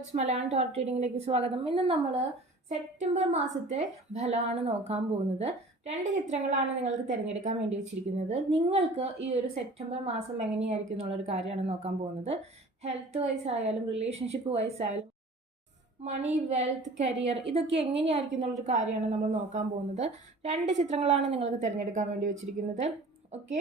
Coach Malayalam tort റീഡിങ്ങിലേക്ക് സ്വാഗതം. ഇന്ന് നമ്മൾ സെപ്റ്റംബർ മാസത്തെ ഫലമാണ് നോക്കാൻ പോകുന്നത്. 2 ചിത്രങ്ങളാണ് നിങ്ങൾക്ക് തിരഞ്ഞെടുക്കാൻ വേണ്ടി വെച്ചിരിക്കുന്നത്. നിങ്ങൾക്ക് ഈ ഒരു സെപ്റ്റംബർ മാസം എങ്ങനെയായിരിക്കും എന്നുള്ളൊരു കാര്യമാണ് നോക്കാൻ പോകുന്നത്. ഹെൽത്ത് വൈസ് ആയാലും റിലേഷൻഷിപ്പ് വൈസ് ആയാലും മണി, വെൽത്ത്, കരിയർ ഇതൊക്കെ എങ്ങനെയായിരിക്കും എന്നുള്ളൊരു കാര്യമാണ് നമ്മൾ നോക്കാൻ പോകുന്നത്. 2 ചിത്രങ്ങളാണ് നിങ്ങൾക്ക് തിരഞ്ഞെടുക്കാൻ വേണ്ടി വെച്ചിരിക്കുന്നത്. ഓക്കെ,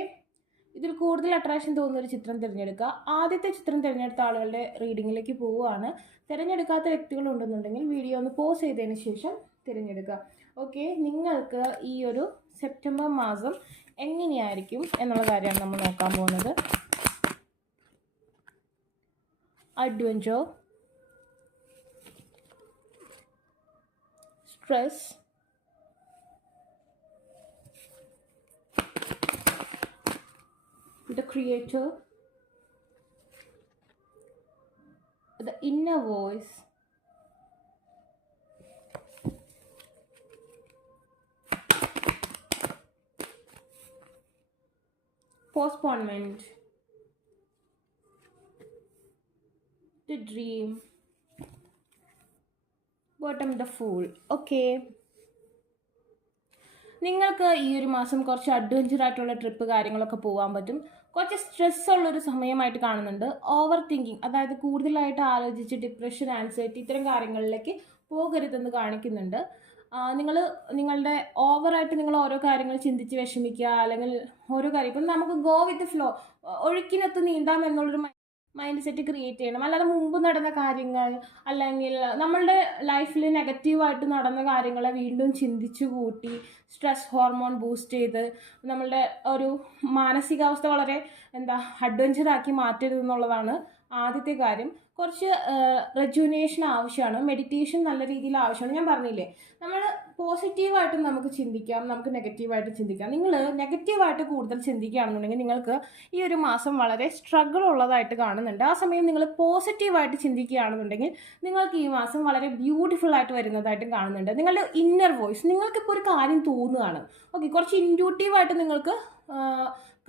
ഇതിൽ കൂടുതൽ അട്രാക്ഷൻ തോന്നുന്ന ഒരു ചിത്രം തിരഞ്ഞെടുക്കുക. ആദ്യത്തെ ചിത്രം തിരഞ്ഞെടുത്ത ആളുകളുടെ റീഡിങ്ങിലേക്ക് പോവുകയാണ്. തിരഞ്ഞെടുക്കാത്ത വ്യക്തികളുണ്ടെന്നുണ്ടെങ്കിൽ വീഡിയോ ഒന്ന് പോസ് ചെയ്തതിന് ശേഷം തിരഞ്ഞെടുക്കുക. ഓക്കെ, നിങ്ങൾക്ക് ഈ ഒരു സെപ്റ്റംബർ മാസം എങ്ങനെയായിരിക്കും എന്നുള്ള കാര്യമാണ് നമ്മൾ നോക്കാൻ പോകുന്നത്. Adventure, stress, the creator, the inner voice, postponement, the dream, bottom the fool. Okay, നിങ്ങൾക്ക് ഈ ഒരു മാസം കുറച്ച് അഡ്വഞ്ചർ ആയിട്ടുള്ള ട്രിപ്പ് കാര്യങ്ങളൊക്കെ പോകാൻ പറ്റും. കുറച്ച് സ്ട്രെസ് ഉള്ളൊരു സമയമായിട്ട് കാണുന്നുണ്ട്. ഓവർ തിങ്കിങ്, അതായത് കൂടുതലായിട്ട് ആലോചിച്ച് ഡിപ്രഷൻ, ആൻസൈറ്റി ഇത്തരം കാര്യങ്ങളിലേക്ക് പോകരുതെന്ന് കാണിക്കുന്നുണ്ട്. നിങ്ങളുടെ ഓവറായിട്ട് നിങ്ങൾ ഓരോ കാര്യങ്ങൾ ചിന്തിച്ച് വിഷമിക്കുക, അല്ലെങ്കിൽ ഓരോ കാര്യം ഇപ്പം നമുക്ക് ഗോ വിത്ത് ഫ്ലോ, ഒഴുക്കിനൊത്ത് നീന്താം എന്നുള്ളൊരു മൈൻഡ് സെറ്റ് ക്രിയേറ്റ് ചെയ്യണം. അല്ലാതെ മുമ്പ് നടന്ന കാര്യങ്ങൾ അല്ലെങ്കിൽ നമ്മളുടെ ലൈഫിൽ നെഗറ്റീവായിട്ട് നടന്ന കാര്യങ്ങളെ വീണ്ടും ചിന്തിച്ചു കൂട്ടി സ്ട്രെസ് ഹോർമോൺ ബൂസ്റ്റ് ചെയ്ത് നമ്മളുടെ ഒരു മാനസികാവസ്ഥ വളരെ അഡ്വഞ്ചറാക്കി മാറ്റരുതെന്നുള്ളതാണ് ആദ്യത്തെ കാര്യം. കുറച്ച് റെജുനേഷൻ ആവശ്യമാണ്, മെഡിറ്റേഷൻ നല്ല രീതിയിൽ ആവശ്യമാണ്. ഞാൻ പറഞ്ഞില്ലേ, നമ്മൾ പോസിറ്റീവായിട്ടും നമുക്ക് ചിന്തിക്കാം, നമുക്ക് നെഗറ്റീവായിട്ട് ചിന്തിക്കാം. നിങ്ങൾ നെഗറ്റീവായിട്ട് കൂടുതൽ ചിന്തിക്കുകയാണെന്നുണ്ടെങ്കിൽ നിങ്ങൾക്ക് ഈ ഒരു മാസം വളരെ സ്ട്രഗിൾ ഉള്ളതായിട്ട് കാണുന്നുണ്ട്. ആ സമയം നിങ്ങൾ പോസിറ്റീവായിട്ട് ചിന്തിക്കുകയാണെന്നുണ്ടെങ്കിൽ നിങ്ങൾക്ക് ഈ മാസം വളരെ ബ്യൂട്ടിഫുൾ ആയിട്ട് വരുന്നതായിട്ടും കാണുന്നുണ്ട്. നിങ്ങളുടെ ഇന്നർ വോയിസ്, നിങ്ങൾക്കിപ്പോൾ ഒരു കാര്യം തോന്നുകയാണ്, ഓക്കെ, കുറച്ച് ഇൻറ്റ്യൂട്ടീവായിട്ട് നിങ്ങൾക്ക്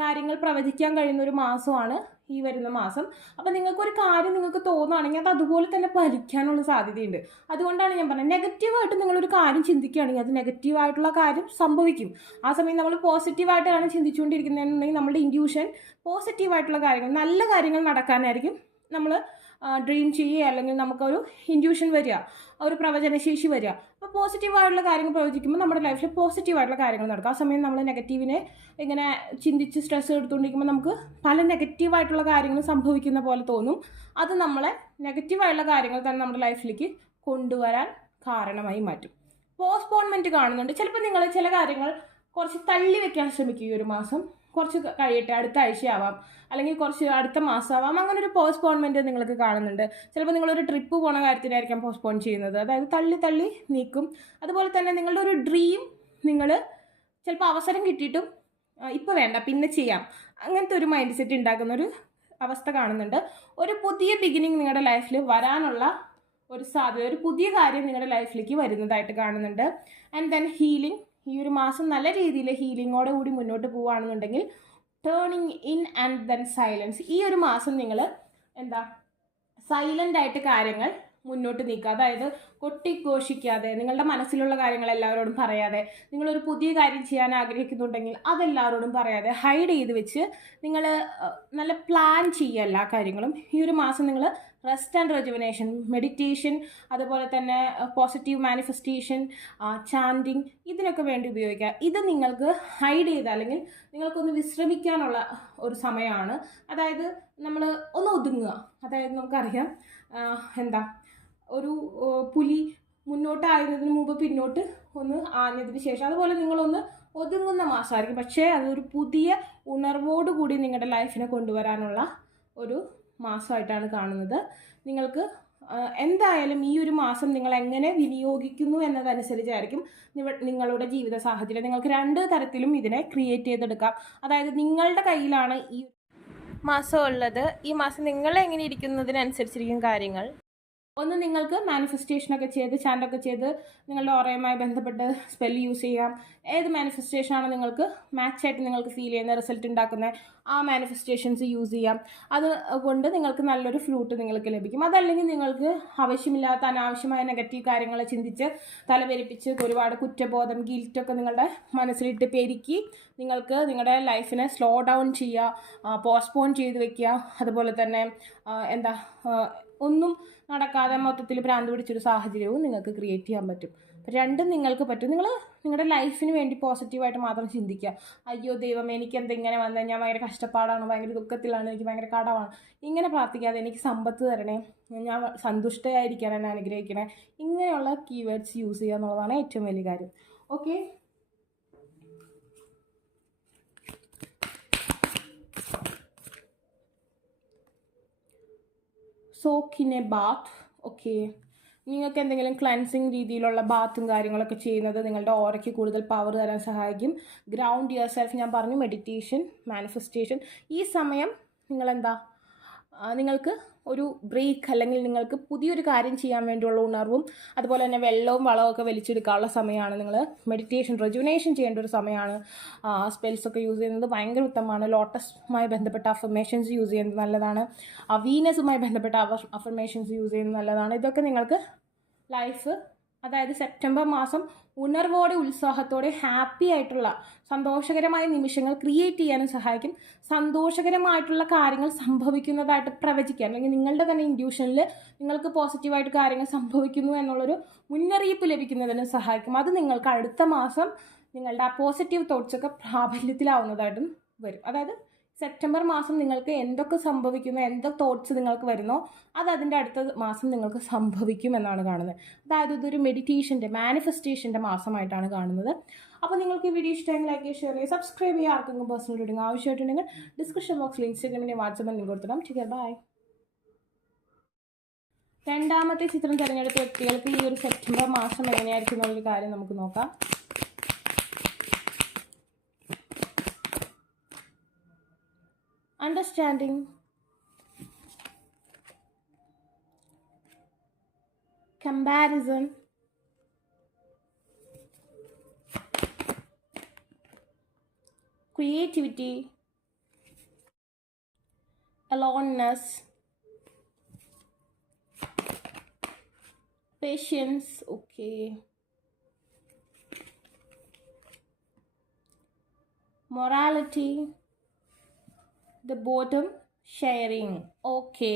കാര്യങ്ങൾ പ്രവചിക്കാൻ കഴിയുന്ന ഒരു മാസമാണ് ഈ വരുന്ന മാസം. അപ്പം നിങ്ങൾക്കൊരു കാര്യം നിങ്ങൾക്ക് തോന്നുകയാണെങ്കിൽ അത് അതുപോലെ തന്നെ ഫലിക്കാനുള്ള സാധ്യതയുണ്ട്. അതുകൊണ്ടാണ് ഞാൻ പറഞ്ഞത്, നെഗറ്റീവായിട്ട് നിങ്ങളൊരു കാര്യം ചിന്തിക്കുകയാണെങ്കിൽ അത് നെഗറ്റീവായിട്ടുള്ള കാര്യം സംഭവിക്കും. ആ സമയം നമ്മൾ പോസിറ്റീവായിട്ടാണ് ചിന്തിച്ചുകൊണ്ടിരിക്കുന്നതെന്നുണ്ടെങ്കിൽ നമ്മുടെ ഇൻറ്റ്യൂഷൻ പോസിറ്റീവായിട്ടുള്ള കാര്യങ്ങൾ, നല്ല കാര്യങ്ങൾ നടക്കാനായിരിക്കും നമ്മൾ ഡ്രീം ചെയ്യുക, അല്ലെങ്കിൽ നമുക്കൊരു ഇൻറ്റ്യൂഷൻ വരിക, ഒരു പ്രവചനശേഷി വരിക. അപ്പോൾ പോസിറ്റീവായിട്ടുള്ള കാര്യങ്ങൾ പ്രവചിക്കുമ്പോൾ നമ്മുടെ ലൈഫിൽ പോസിറ്റീവായിട്ടുള്ള കാര്യങ്ങൾ നടക്കും. ആ സമയം നമ്മൾ നെഗറ്റീവിനെ ഇങ്ങനെ ചിന്തിച്ച് സ്ട്രെസ് എടുത്തുകൊണ്ടിരിക്കുമ്പോൾ നമുക്ക് പല നെഗറ്റീവായിട്ടുള്ള കാര്യങ്ങൾ സംഭവിക്കുന്ന പോലെ തോന്നും. അത് നമ്മളെ നെഗറ്റീവായിട്ടുള്ള കാര്യങ്ങൾ തന്നെ നമ്മുടെ ലൈഫിലേക്ക് കൊണ്ടുവരാൻ കാരണമായി മാറ്റും. പോസ്റ്റ്പോൺമെൻറ്റ് കാണുന്നുണ്ട്. ചിലപ്പോൾ നിങ്ങൾ ചില കാര്യങ്ങൾ കുറച്ച് തള്ളി വെക്കാൻ ശ്രമിക്കും. ഈ ഒരു മാസം കുറച്ച് കഴിയട്ടെ, അടുത്ത ആഴ്ചയാവാം, അല്ലെങ്കിൽ കുറച്ച് അടുത്ത മാസമാവാം, അങ്ങനെ ഒരു പോസ്റ്റ്പോൺമെൻറ്റ് നിങ്ങൾക്ക് കാണുന്നുണ്ട്. ചിലപ്പോൾ നിങ്ങളൊരു ട്രിപ്പ് പോണ കാര്യത്തിനായിരിക്കാം പോസ്റ്റ്പോൺ ചെയ്യുന്നത്, അതായത് തള്ളി നീക്കും. അതുപോലെ തന്നെ നിങ്ങളുടെ ഒരു ഡ്രീം നിങ്ങൾ ചിലപ്പോൾ അവസരം കിട്ടിയിട്ടും ഇപ്പോൾ വേണ്ട, പിന്നെ ചെയ്യാം, അങ്ങനത്തെ ഒരു മൈൻഡ് സെറ്റ് ഉണ്ടാക്കുന്നൊരു അവസ്ഥ കാണുന്നുണ്ട്. ഒരു പുതിയ ബിഗിനിങ് നിങ്ങളുടെ ലൈഫിൽ വരാനുള്ള ഒരു സാധ്യത, ഒരു പുതിയ കാര്യം നിങ്ങളുടെ ലൈഫിലേക്ക് വരുന്നതായിട്ട് കാണുന്നുണ്ട്. ആൻഡ് ദെൻ ഹീലിംഗ്, ഈ ഒരു മാസം നല്ല രീതിയിൽ ഹീലിങ്ങോടെ കൂടി മുന്നോട്ട് പോവുകയാണെന്നുണ്ടെങ്കിൽ turning in and then silence. ഈ ഒരു മാസം നിങ്ങൾ സൈലൻ്റ് ആയിട്ട് കാര്യങ്ങൾ മുന്നോട്ട് നീക്കുക. അതായത് കൊട്ടിഘോഷിക്കാതെ, നിങ്ങളുടെ മനസ്സിലുള്ള കാര്യങ്ങൾ എല്ലാവരോടും പറയാതെ, നിങ്ങളൊരു പുതിയ കാര്യം ചെയ്യാൻ ആഗ്രഹിക്കുന്നുണ്ടെങ്കിൽ അതെല്ലാവരോടും പറയാതെ ഹൈഡ് ചെയ്ത് വെച്ച് നിങ്ങൾ നല്ല പ്ലാൻ ചെയ്യുക എല്ലാ കാര്യങ്ങളും. ഈ ഒരു മാസം നിങ്ങൾ റെസ്റ്റ് ആൻഡ് റെജുവനേഷൻ, മെഡിറ്റേഷൻ, അതുപോലെ തന്നെ പോസിറ്റീവ് മാനിഫെസ്റ്റേഷൻ, ചാൻറ്റിങ് ഇതിനൊക്കെ വേണ്ടി ഉപയോഗിക്കുക. ഇത് നിങ്ങൾക്ക് ഹൈഡ് ചെയ്ത്, അല്ലെങ്കിൽ നിങ്ങൾക്കൊന്ന് വിശ്രമിക്കാനുള്ള ഒരു സമയമാണ്. അതായത് നമ്മൾ ഒന്ന് ഒതുങ്ങുക. അതായത് നമുക്കറിയാം, ഒരു പുലി മുന്നോട്ടായിരുന്നതിന് മുമ്പ് പിന്നോട്ട് ഒന്ന് ആഞ്ഞതിന് ശേഷം അതുപോലെ നിങ്ങളൊന്ന് ഒതുങ്ങുന്ന മാസമായിരിക്കും. പക്ഷേ അതൊരു പുതിയ ഉണർവോടുകൂടി നിങ്ങളുടെ ലൈഫിനെ കൊണ്ടുവരാനുള്ള ഒരു മാസമായിട്ടാണ് കാണുന്നത്. നിങ്ങൾക്ക് എന്തായാലും ഈ ഒരു മാസം നിങ്ങൾ എങ്ങനെ വിനിയോഗിക്കുന്നു എന്നതനുസരിച്ചായിരിക്കും നിങ്ങളുടെ ജീവിത സാഹചര്യം. നിങ്ങൾക്ക് 2 തരത്തിലും ഇതിനെ ക്രിയേറ്റ് ചെയ്തെടുക്കാം. അതായത് നിങ്ങളുടെ കയ്യിലാണ് ഈ മാസം ഉള്ളത്. ഈ മാസം നിങ്ങൾ എങ്ങനെ ഇരിക്കുന്നതിനനുസരിച്ചിരിക്കും കാര്യങ്ങൾ. ഒന്ന് നിങ്ങൾക്ക് മാനിഫെസ്റ്റേഷനൊക്കെ ചെയ്ത് ചാൻഡൊക്കെ ചെയ്ത് നിങ്ങളുടെ ഓറയുമായി ബന്ധപ്പെട്ട് സ്പെൽ യൂസ് ചെയ്യാം. ഏത് മാനിഫെസ്റ്റേഷനാണ് നിങ്ങൾക്ക് മാച്ചായിട്ട് നിങ്ങൾക്ക് ഫീൽ ചെയ്യുന്ന റിസൾട്ട് ഉണ്ടാക്കുന്നത് ആ മാനിഫെസ്റ്റേഷൻസ് യൂസ് ചെയ്യാം. അത് കൊണ്ട് നിങ്ങൾക്ക് നല്ലൊരു ഫ്രൂട്ട് നിങ്ങൾക്ക് ലഭിക്കും. അതല്ലെങ്കിൽ നിങ്ങൾക്ക് ആവശ്യമില്ലാത്ത അനാവശ്യമായ നെഗറ്റീവ് കാര്യങ്ങൾ ചിന്തിച്ച് തലപെരിപ്പിച്ച് ഒരുപാട് കുറ്റബോധം ഗിൽറ്റൊക്കെ നിങ്ങളുടെ മനസ്സിലിട്ട് പെരുക്കി നിങ്ങൾക്ക് നിങ്ങളുടെ ലൈഫിനെ സ്ലോ ഡൗൺ ചെയ്യുക, പോസ്റ്റ്പോൺ ചെയ്ത് വെക്കുക. അതുപോലെ തന്നെ എന്താ ഒന്നും നടക്കാതെ മൊത്തത്തിൽ ഭ്രാന്ത് പിടിച്ചൊരു സാഹചര്യവും നിങ്ങൾക്ക് ക്രിയേറ്റ് ചെയ്യാൻ പറ്റും. രണ്ടും നിങ്ങൾക്ക് പറ്റും. നിങ്ങൾ നിങ്ങളുടെ ലൈഫിന് വേണ്ടി പോസിറ്റീവായിട്ട് മാത്രം ചിന്തിക്കുക. അയ്യോ ദൈവമേ എനിക്ക് എന്തെങ്ങനെ വന്നത്, ഞാൻ ഭയങ്കര കഷ്ടപ്പാടാണ്, ഭയങ്കര ദുഃഖത്തിലാണ്, എനിക്ക് ഭയങ്കര കടമാണ്, ഇങ്ങനെ പ്രാർത്ഥിക്കാതെ എനിക്ക് സമ്പത്ത് തരണേ, ഞാൻ സന്തുഷ്ടയായിരിക്കാൻ എന്നെ അനുഗ്രഹിക്കണേ, ഇങ്ങനെയുള്ള കീവേഡ്സ് യൂസ് ചെയ്യുക എന്നുള്ളതാണ് ഏറ്റവും വലിയ കാര്യം. Okay, soak in a bath. Okay, നിങ്ങൾക്ക് എന്തെങ്കിലും ക്ലൻസിങ് രീതിയിലുള്ള ബാത്തും കാര്യങ്ങളൊക്കെ ചെയ്യുന്നത് നിങ്ങളുടെ ഓറയ്ക്ക് കൂടുതൽ പവർ തരാൻ സഹായിക്കും. ഗ്രൗണ്ട് യുവർ സെൽഫ്, ഞാൻ പറഞ്ഞു, മെഡിറ്റേഷൻ, മാനിഫെസ്റ്റേഷൻ. ഈ സമയം നിങ്ങളെന്താ നിങ്ങൾക്ക് ഒരു ബ്രേക്ക് അല്ലെങ്കിൽ നിങ്ങൾക്ക് പുതിയൊരു കാര്യം ചെയ്യാൻ വേണ്ടിയുള്ള ഉണർവും അതുപോലെ തന്നെ വെള്ളവും വളമൊക്കെ വലിച്ചെടുക്കാനുള്ള സമയമാണ്. നിങ്ങൾ മെഡിറ്റേഷൻ റെജുനേഷൻ ചെയ്യേണ്ട ഒരു സമയമാണ്. സ്പെൽസൊക്കെ യൂസ് ചെയ്യുന്നത് ഭയങ്കര ഉത്തമമാണ്. ലോട്ടസുമായി ബന്ധപ്പെട്ട അഫർമേഷൻസ് യൂസ് ചെയ്യുന്നത് നല്ലതാണ്. വീനസുമായി ബന്ധപ്പെട്ട അഫർമേഷൻസ് യൂസ് ചെയ്യുന്നത് നല്ലതാണ്. ഇതൊക്കെ നിങ്ങൾക്ക് ലൈഫ്, അതായത് സെപ്റ്റംബർ മാസം ഉണർവോടെ ഉത്സാഹത്തോടെ ഹാപ്പി ആയിട്ടുള്ള സന്തോഷകരമായ നിമിഷങ്ങൾ ക്രിയേറ്റ് ചെയ്യാനും സഹായിക്കും. സന്തോഷകരമായിട്ടുള്ള കാര്യങ്ങൾ സംഭവിക്കുന്നതായിട്ട് പ്രവചിക്കാൻ, അല്ലെങ്കിൽ നിങ്ങളുടെ തന്നെ ഇൻഡ്യൂഷനിൽ നിങ്ങൾക്ക് പോസിറ്റീവായിട്ട് കാര്യങ്ങൾ സംഭവിക്കുന്നു എന്നുള്ളൊരു മുന്നറിയിപ്പ് ലഭിക്കുന്നതിനും സഹായിക്കും. അത് നിങ്ങൾക്ക് അടുത്ത മാസം നിങ്ങളുടെ ആ പോസിറ്റീവ് തോട്ട്സൊക്കെ പ്രാബല്യത്തിലാവുന്നതായിട്ടും വരും. അതായത് സെപ്റ്റംബർ മാസം നിങ്ങൾക്ക് എന്തൊക്കെ സംഭവിക്കുന്നു, എന്തൊക്കെ തോട്ട്സ് നിങ്ങൾക്ക് വരുന്നോ അത് അതിൻ്റെ അടുത്ത മാസം നിങ്ങൾക്ക് സംഭവിക്കും എന്നാണ് കാണുന്നത്. അതായത് ഇതൊരു മെഡിറ്റേഷൻ്റെ മാനിഫെസ്റ്റേഷൻ്റെ മാസമായിട്ടാണ് കാണുന്നത്. അപ്പോൾ നിങ്ങൾക്ക് ഈ വീഡിയോ ഇഷ്ടമെങ്കിൽ ലൈക്ക് ചെയ്യുക, ഷെയർ ചെയ്യുക, സബ്സ്ക്രൈബ് ചെയ്യുക. ആർക്കെങ്കിലും പേഴ്സണൽ റീഡിംഗ് ആവശ്യമായിട്ടുണ്ടെങ്കിൽ ഡിസ്ക്രിപ്ഷൻ ബോക്സിൽ ഇൻസ്റ്റാഗ്രാമിൻ്റെ വാട്സപ്പ് ലിങ്ക് കൊടുത്തിടാം. Take care, bye. രണ്ടാമത്തെ ചിത്രം തിരഞ്ഞെടുത്ത വ്യക്തികൾക്ക് ഈ ഒരു സെപ്റ്റംബർ മാസം എങ്ങനെയായിരിക്കും എന്നുള്ളൊരു കാര്യം നമുക്ക് നോക്കാം. Understanding, comparison, creativity, aloneness, patience, okay, morality, the bottom, sharing. Okay,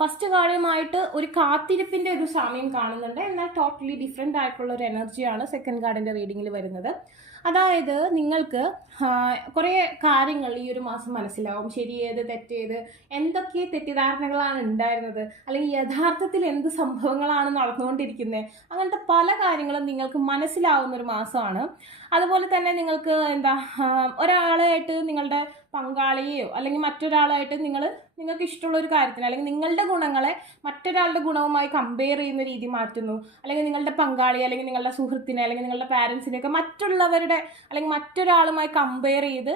first കാർഡുമായിട്ട് ഒരു കാത്തിരിപ്പിൻ്റെ ഒരു സമയം കാണുന്നുണ്ട്. എന്നാൽ ടോട്ടലി ഡിഫറെൻ്റ് ആയിട്ടുള്ള ഒരു എനർജിയാണ് സെക്കൻഡ് കാർഡിൻ്റെ റീഡിങ്ങിൽ വരുന്നത്. അതായത് നിങ്ങൾക്ക് കുറേ കാര്യങ്ങൾ ഈ ഒരു മാസം മനസ്സിലാവും. ശരിയേത് തെറ്റേത്, എന്തൊക്കെ തെറ്റിദ്ധാരണകളാണ് ഉണ്ടായിരുന്നത്, അല്ലെങ്കിൽ യഥാർത്ഥത്തിൽ എന്ത് സംഭവങ്ങളാണ് നടന്നുകൊണ്ടിരിക്കുന്നത്, അങ്ങനത്തെ പല കാര്യങ്ങളും നിങ്ങൾക്ക് മനസ്സിലാവുന്ന ഒരു മാസമാണ്. അതുപോലെ തന്നെ നിങ്ങൾക്ക് ഒരാളായിട്ട് നിങ്ങളുടെ പങ്കാളിയെയോ അല്ലെങ്കിൽ മറ്റൊരാളായിട്ട് നിങ്ങൾക്ക് ഇഷ്ടമുള്ള ഒരു കാര്യത്തിന് അല്ലെങ്കിൽ നിങ്ങളുടെ ഗുണങ്ങളെ മറ്റൊരാളുടെ ഗുണവുമായി കമ്പയർ ചെയ്യുന്ന രീതി മാറ്റുന്നു. അല്ലെങ്കിൽ നിങ്ങളുടെ പങ്കാളി അല്ലെങ്കിൽ നിങ്ങളുടെ സുഹൃത്തിനെ അല്ലെങ്കിൽ നിങ്ങളുടെ പാരൻസിനെയൊക്കെ മറ്റുള്ളവരുടെ അല്ലെങ്കിൽ മറ്റൊരാളുമായി കമ്പയർ ചെയ്ത്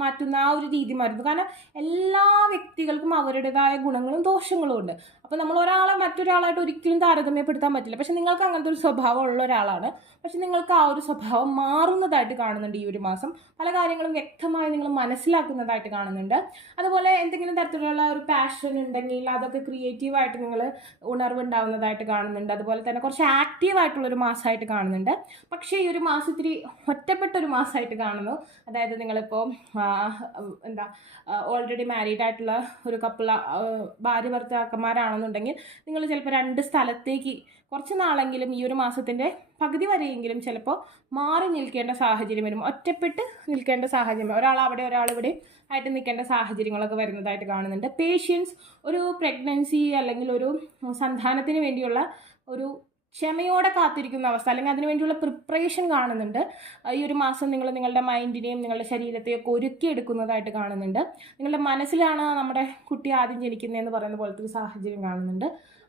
മാറ്റുന്ന ആ ഒരു രീതി മാറ്റുന്നു. കാരണം എല്ലാ വ്യക്തികൾക്കും അവരുടേതായ ഗുണങ്ങളും ദോഷങ്ങളും ഉണ്ട്. അപ്പോൾ നമ്മൾ ഒരാളെ മറ്റൊരാളായിട്ട് ഒരിക്കലും താരതമ്യപ്പെടുത്താൻ പറ്റില്ല. പക്ഷെ നിങ്ങൾക്ക് അങ്ങനത്തെ ഒരു സ്വഭാവം ഉള്ള ഒരാളാണ്. പക്ഷെ നിങ്ങൾക്ക് ആ ഒരു സ്വഭാവം മാറുന്നതായിട്ട് കാണുന്നുണ്ട് ഈ ഒരു മാസം. പല കാര്യങ്ങളും വ്യക്തമായി നിങ്ങൾ മനസ്സിലാക്കുന്നതായിട്ട് കാണുന്നുണ്ട്. അതുപോലെ എന്തെങ്കിലും തരത്തിലുള്ള ഒരു പാഷൻ ഉണ്ടെങ്കിൽ അതൊക്കെ ക്രിയേറ്റീവായിട്ട് നിങ്ങൾ ഉണർവുണ്ടാവുന്നതായിട്ട് കാണുന്നുണ്ട്. അതുപോലെ തന്നെ കുറച്ച് ആക്റ്റീവായിട്ടുള്ളൊരു മാസമായിട്ട് കാണുന്നുണ്ട്. പക്ഷേ ഈ ഒരു മാസം ഇത്തിരി ഒറ്റപ്പെട്ടൊരു മാസമായിട്ട് കാണുന്നു. അതായത് നിങ്ങളിപ്പോൾ ഓൾറെഡി മാരീഡ് ആയിട്ടുള്ള ഒരു കപ്പിൾ, ഭാര്യ ഭർത്താക്കന്മാരാണെന്നുണ്ടെങ്കിൽ നിങ്ങൾ ചിലപ്പോൾ 2 സ്ഥലത്തേക്ക് കുറച്ച് നാളെങ്കിലും ഈ ഒരു മാസത്തിൻ്റെ പകുതി വരെയെങ്കിലും ചിലപ്പോൾ മാറി നിൽക്കേണ്ട സാഹചര്യം വരും. ഒറ്റപ്പെട്ട് നിൽക്കേണ്ട സാഹചര്യം, ഒരാളവിടെ ഒരാളിവിടെ ആയിട്ട് നിൽക്കേണ്ട സാഹചര്യങ്ങളൊക്കെ വരുന്നതായിട്ട് കാണുന്നുണ്ട്. പേഷ്യൻസ്, ഒരു പ്രഗ്നൻസി അല്ലെങ്കിൽ ഒരു സന്താനത്തിന് വേണ്ടിയുള്ള ഒരു ക്ഷമയോടെ കാത്തിരിക്കുന്ന അവസ്ഥ അല്ലെങ്കിൽ അതിനുവേണ്ടിയുള്ള പ്രിപ്പറേഷൻ കാണുന്നുണ്ട്. ഈ ഒരു മാസം നിങ്ങൾ നിങ്ങളുടെ മൈൻഡിനെയും നിങ്ങളുടെ ശരീരത്തെയൊക്കെ ഒരുക്കിയെടുക്കുന്നതായിട്ട് കാണുന്നുണ്ട്. നിങ്ങളുടെ മനസ്സിലാണ് നമ്മുടെ കുട്ടി ആദ്യം ജനിക്കുന്നതെന്ന് പറയുന്ന പോലത്തെ ഒരു സാഹചര്യം കാണുന്നുണ്ട്.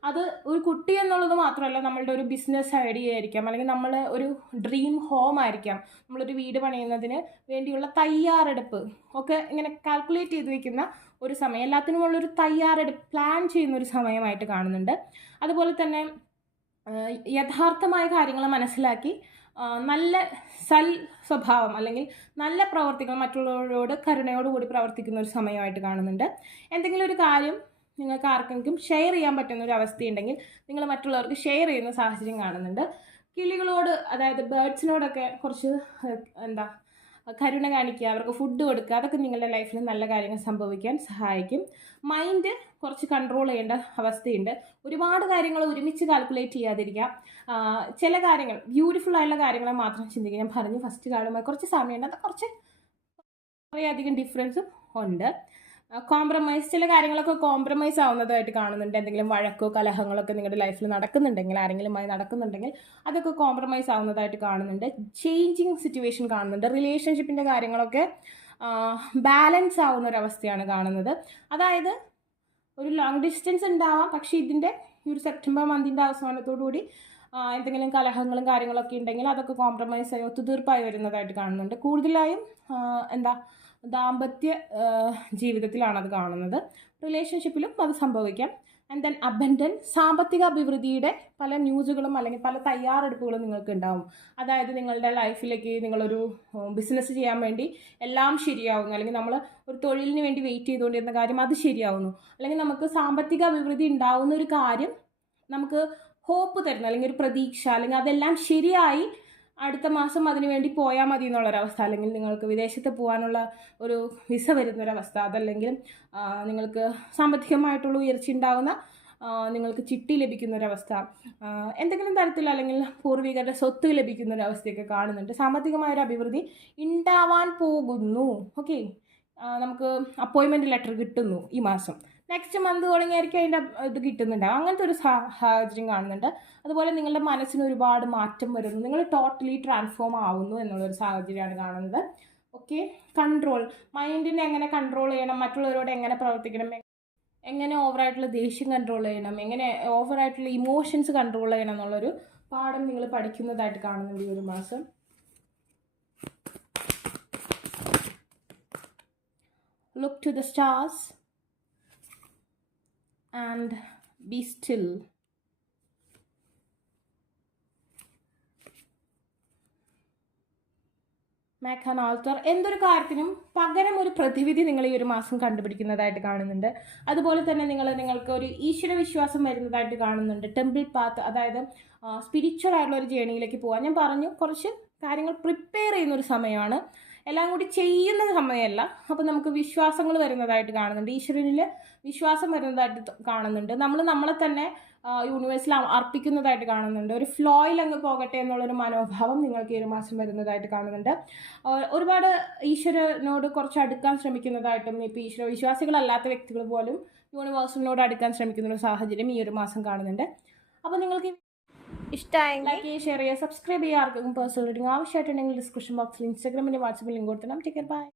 അത് ഒരു കുട്ടി എന്നുള്ളത് മാത്രമല്ല, നമ്മളുടെ ഒരു ബിസിനസ് ഐഡിയ ആയിരിക്കാം, അല്ലെങ്കിൽ നമ്മൾ ഒരു ഡ്രീം ഹോം ആയിരിക്കാം, നമ്മളൊരു വീട് പണിയുന്നതിന് വേണ്ടിയുള്ള തയ്യാറെടുപ്പ് ഒക്കെ ഇങ്ങനെ കാൽക്കുലേറ്റ് ചെയ്ത് വെക്കുന്ന ഒരു സമയം, എല്ലാത്തിനുമുള്ളൊരു തയ്യാറെടുപ്പ് പ്ലാൻ ചെയ്യുന്ന ഒരു സമയമായിട്ട് കാണുന്നുണ്ട്. അതുപോലെ തന്നെ യഥാർത്ഥമായ കാര്യങ്ങൾ മനസ്സിലാക്കി നല്ല സ്വഭാവം അല്ലെങ്കിൽ നല്ല പ്രവർത്തികൾ മറ്റുള്ളവരോട് കരുണയോടുകൂടി പ്രവർത്തിക്കുന്ന ഒരു സമയമായിട്ട് കാണുന്നുണ്ട്. എന്തെങ്കിലും ഒരു കാര്യം നിങ്ങൾക്ക് ആർക്കെങ്കിലും ഷെയർ ചെയ്യാൻ പറ്റുന്ന ഒരു അവസ്ഥയുണ്ടെങ്കിൽ നിങ്ങൾ മറ്റുള്ളവർക്ക് ഷെയർ ചെയ്യുന്ന സാഹചര്യം കാണുന്നുണ്ട്. കിളികളോട്, അതായത് ബേർഡ്സിനോടൊക്കെ കുറച്ച് കരുണ കാണിക്കുക, അവർക്ക് ഫുഡ് കൊടുക്കുക, അതൊക്കെ നിങ്ങളുടെ ലൈഫിൽ നല്ല കാര്യങ്ങൾ സംഭവിക്കാൻ സഹായിക്കും. മൈൻഡ് കുറച്ച് കൺട്രോൾ ചെയ്യേണ്ട അവസ്ഥയുണ്ട്. ഒരുപാട് കാര്യങ്ങൾ ഒരുമിച്ച് കാൽക്കുലേറ്റ് ചെയ്യാതിരിക്കുക. ചില കാര്യങ്ങൾ, ബ്യൂട്ടിഫുൾ ആയിട്ടുള്ള കാര്യങ്ങളെ മാത്രം ചിന്തിക്കുക. ഞാൻ പറഞ്ഞു ഫസ്റ്റ് കാണുമ്പോൾ കുറച്ച് സമയമുണ്ട്, അത് കുറേയധികം ഡിഫറൻസും ഉണ്ട്. കോംപ്രമൈസ്, ചില കാര്യങ്ങളൊക്കെ കോംപ്രമൈസ് ആവുന്നതായിട്ട് കാണുന്നുണ്ട്. എന്തെങ്കിലും വഴക്കോ കലഹങ്ങളൊക്കെ നിങ്ങളുടെ ലൈഫിൽ നടക്കുന്നുണ്ടെങ്കിൽ, ആരെങ്കിലുമായി നടക്കുന്നുണ്ടെങ്കിൽ അതൊക്കെ കോംപ്രമൈസ് ആവുന്നതായിട്ട് കാണുന്നുണ്ട്. ചേഞ്ചിങ് സിറ്റുവേഷൻ കാണുന്നുണ്ട്. റിലേഷൻഷിപ്പിൻ്റെ കാര്യങ്ങളൊക്കെ ബാലൻസ് ആവുന്ന ഒരവസ്ഥയാണ് കാണുന്നത്. അതായത് ഒരു ലോങ് ഡിസ്റ്റൻസ് ഉണ്ടാവാം, പക്ഷേ ഇതിൻ്റെ ഈ ഒരു സെപ്റ്റംബർ മന്തിൻ്റെ അവസാനത്തോടുകൂടി എന്തെങ്കിലും കലഹങ്ങളും കാര്യങ്ങളൊക്കെ ഉണ്ടെങ്കിൽ അതൊക്കെ കോംപ്രമൈസ് ആയി ഒത്തുതീർപ്പായി വരുന്നതായിട്ട് കാണുന്നുണ്ട്. കൂടുതലായും ദാമ്പത്യ ജീവിതത്തിലാണ് അത് കാണുന്നത്. റിലേഷൻഷിപ്പിലും അത് സംഭവിക്കാം. ആൻഡ് ദെൻ അബൻഡൻ, സാമ്പത്തിക അഭിവൃദ്ധിയുടെ പല ന്യൂസുകളും അല്ലെങ്കിൽ പല തയ്യാറെടുപ്പുകളും നിങ്ങൾക്ക് ഉണ്ടാവും. അതായത് നിങ്ങളുടെ ലൈഫിലേക്ക് നിങ്ങളൊരു ബിസിനസ് ചെയ്യാൻ വേണ്ടി എല്ലാം ശരിയാവുന്നു, അല്ലെങ്കിൽ നമ്മൾ ഒരു തൊഴിലിന് വേണ്ടി വെയിറ്റ് ചെയ്തുകൊണ്ടിരുന്ന കാര്യം അത് ശരിയാവുന്നു, അല്ലെങ്കിൽ നമുക്ക് സാമ്പത്തിക അഭിവൃദ്ധി ഉണ്ടാവുന്ന ഒരു കാര്യം നമുക്ക് ഹോപ്പ് തരുന്നു, അല്ലെങ്കിൽ ഒരു പ്രതീക്ഷ, അല്ലെങ്കിൽ അതെല്ലാം ശരിയായി അടുത്ത മാസം അതിനു വേണ്ടി പോയാൽ മതി എന്നുള്ളൊരവസ്ഥ, അല്ലെങ്കിൽ നിങ്ങൾക്ക് വിദേശത്ത് പോകാനുള്ള ഒരു വിസ വരുന്നൊരവസ്ഥ, അതല്ലെങ്കിൽ നിങ്ങൾക്ക് സാമ്പത്തികമായിട്ടുള്ള ഉയർച്ച ഉണ്ടാകുന്ന നിങ്ങൾക്ക് ചിട്ടി ലഭിക്കുന്നൊരവസ്ഥ, എന്തെങ്കിലും തരത്തിൽ അല്ലെങ്കിൽ പൂർവികരുടെ സ്വത്ത് ലഭിക്കുന്നൊരവസ്ഥയൊക്കെ കാണുന്നുണ്ട്. സാമ്പത്തികമായൊരു അഭിവൃദ്ധി ഉണ്ടാവാൻ പോകുന്നു. ഓക്കെ, നമുക്ക് അപ്പോയിൻമെൻറ്റ് ലെറ്റർ കിട്ടുന്നു ഈ മാസം. നെക്സ്റ്റ് മന്ത് തുടങ്ങിയായിരിക്കും അതിൻ്റെ ഇത് കിട്ടുന്നുണ്ടാവും. അങ്ങനത്തെ ഒരു സാഹചര്യം കാണുന്നുണ്ട്. അതുപോലെ നിങ്ങളുടെ മനസ്സിന് ഒരുപാട് മാറ്റം വരുന്നു, നിങ്ങൾ ടോട്ടലി ട്രാൻസ്ഫോം ആവുന്നു എന്നുള്ളൊരു സാഹചര്യമാണ് കാണുന്നത്. ഓക്കെ, കൺട്രോൾ, മൈൻഡിനെ എങ്ങനെ കൺട്രോൾ ചെയ്യണം, മറ്റുള്ളവരോട് എങ്ങനെ പ്രവർത്തിക്കണം, എങ്ങനെ ഓവറായിട്ടുള്ള ദേഷ്യം കൺട്രോൾ ചെയ്യണം, എങ്ങനെ ഓവറായിട്ടുള്ള ഇമോഷൻസ് കൺട്രോൾ ചെയ്യണം എന്നുള്ളൊരു പാഠം നിങ്ങൾ പഠിക്കുന്നതായിട്ട് കാണുന്നുണ്ട് ഈ ഒരു മാസം. Look to the stars and be still. Make an altar. എന്തൊരു കാര്യത്തിനും പകരം ഒരു പ്രതിവിധി നിങ്ങൾ ഈ ഒരു മാസം കണ്ടുപിടിക്കുന്നതായിട്ട് കാണുന്നുണ്ട്. അതുപോലെ തന്നെ നിങ്ങൾക്ക് ഒരു ഈശ്വര വിശ്വാസം വരുന്നതായിട്ട് കാണുന്നുണ്ട്. ടെമ്പിൾ പാത്ത്, അതായത് സ്പിരിച്വൽ ആയിട്ടുള്ള ഒരു ജേണിയിലേക്ക് പോകാൻ ഞാൻ പറഞ്ഞു. കുറച്ച് കാര്യങ്ങൾ പ്രിപ്പയർ ചെയ്യുന്നൊരു സമയമാണ്, എല്ലാം കൂടി ചെയ്യുന്ന സമയമല്ല. അപ്പോൾ നമുക്ക് വിശ്വാസങ്ങൾ വരുന്നതായിട്ട് കാണുന്നുണ്ട്, ഈശ്വരനിൽ വിശ്വാസം വരുന്നതായിട്ട് കാണുന്നുണ്ട്. നമ്മളെ തന്നെ യൂണിവേഴ്സിൽ അർപ്പിക്കുന്നതായിട്ട് കാണുന്നുണ്ട്. ഒരു ഫ്ലോയിൽ അങ്ങ് പോകട്ടെ എന്നുള്ളൊരു മനോഭാവം നിങ്ങൾക്ക് ഈ ഒരു മാസം വരുന്നതായിട്ട് കാണുന്നുണ്ട്. ഒരുപാട് ഈശ്വരനോട് കുറച്ച് അടുക്കാൻ ശ്രമിക്കുന്നതായിട്ടും, ഇപ്പോൾ ഈശ്വര വിശ്വാസികളല്ലാത്ത വ്യക്തികൾ പോലും യൂണിവേഴ്സിനോട് അടുക്കാൻ ശ്രമിക്കുന്ന ഒരു സാഹചര്യം ഈ ഒരു മാസം കാണുന്നുണ്ട്. അപ്പോൾ നിങ്ങൾക്ക് ഇഷ്ടമായി ലൈക്ക് ചെയ്യുക, ഷെയർ ചെയ്യുക, സബ്സ്ക്രൈബ് ചെയ്യുക. ആർക്കും പേഴ്സണൽ റീഡിംഗ് ആവശ്യമായിട്ടുണ്ടെങ്കിൽ ഡിസ്ക്രിപ്ഷൻ ബോക്സിൽ ഇൻസ്റ്റാഗ്രാമിൻ്റെ വാട്സപ്പിൽ ലിങ്ക് കൊടുത്തണം. Take care, by.